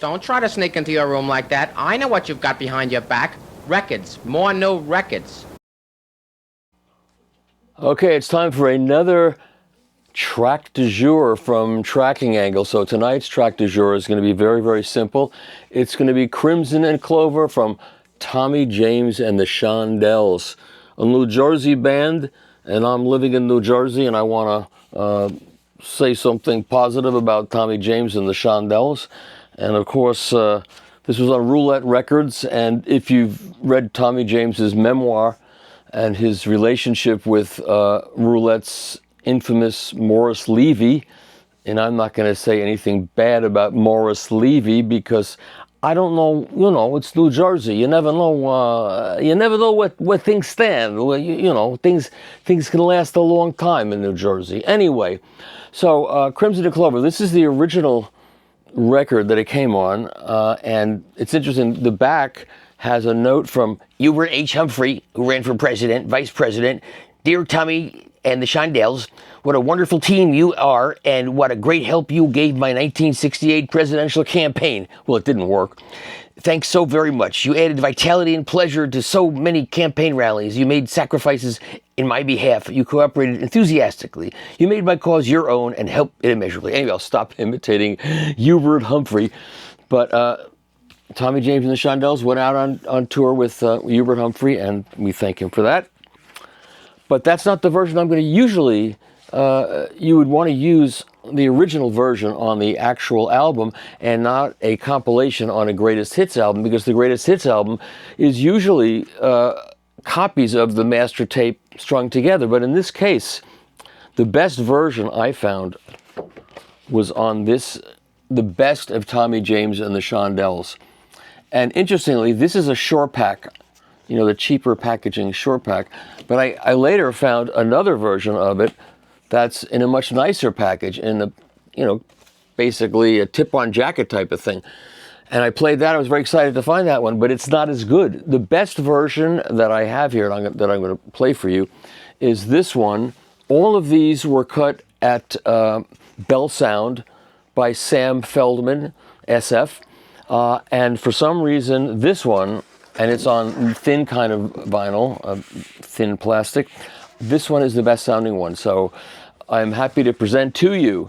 Don't try to sneak into your room like that. I know what you've got behind your back. Records. More new records. Okay, it's time for another track du jour from Tracking Angle. So tonight's track du jour is going to be very, very simple. It's going to be Crimson and Clover from Tommy James and the Shondells, a New Jersey band, and I'm living in New Jersey, and I want to say something positive about Tommy James and the Shondells. And of course, this was on Roulette Records, and if you've read Tommy James's memoir and his relationship with Roulette's infamous Morris Levy, and I'm not going to say anything bad about Morris Levy because I don't know, it's New Jersey. You never know where things stand. Things can last a long time in New Jersey. Anyway, so Crimson and Clover, this is the original record that it came on, and it's interesting, the back has a note from Hubert H. Humphrey, who ran for president, vice president. Dear Tommy and the Shondells, what a wonderful team you are, and what a great help you gave my 1968 presidential campaign. Well, it didn't work. Thanks so very much. You added vitality and pleasure to so many campaign rallies. You made sacrifices in my behalf. You cooperated enthusiastically. You made my cause your own and helped it immeasurably. Anyway, I'll stop imitating Hubert Humphrey. But Tommy James and the Shondells went out on tour with Hubert Humphrey, and we thank him for that. But that's not the version I'm going to usually, you would want to use the original version on the actual album and not a compilation on a greatest hits album, because the greatest hits album is usually copies of the master tape strung together. But in this case, the best version I found was on this, the best of Tommy James and the Shondells. And interestingly, this is a Sure Pack, the cheaper packaging Sure Pack. But I later found another version of it that's in a much nicer package, in a, basically a tip-on jacket type of thing. And I played that. I was very excited to find that one, but it's not as good. The best version that I have here, that I'm going to play for you, is this one. All of these were cut at Bell Sound by Sam Feldman, SF. And for some reason, this one, and it's on thin kind of vinyl, thin plastic, this one is the best sounding one. So I'm happy to present to you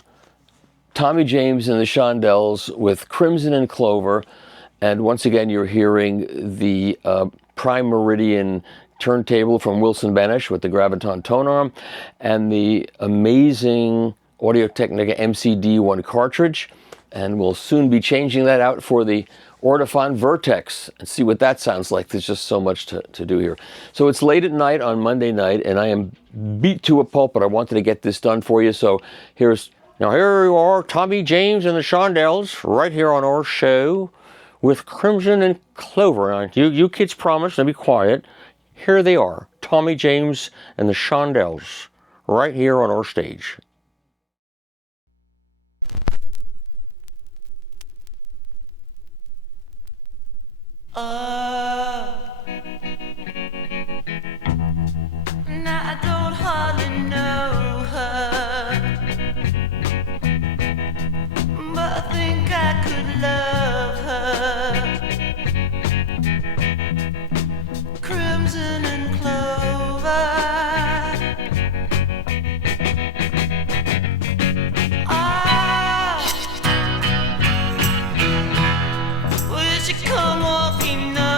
Tommy James and the Shondells with Crimson and Clover. And once again, you're hearing the Prime Meridian turntable from Wilson Benesch with the Graviton tone arm, and the amazing Audio-Technica MCD1 cartridge. And we'll soon be changing that out for the Ortofon Vertex and see what that sounds like. There's just so much to do here. So it's late at night on Monday night, and I am beat to a pulp, but I wanted to get this done for you. So here you are, Tommy James and the Shondells, right here on our show with Crimson and Clover. Now, you kids promise to be quiet. Here they are, Tommy James and the Shondells, right here on our stage. Now I don't hardly know her, but I think I could love her. Crimson and Clover. Will she come walking up?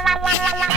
Thank you.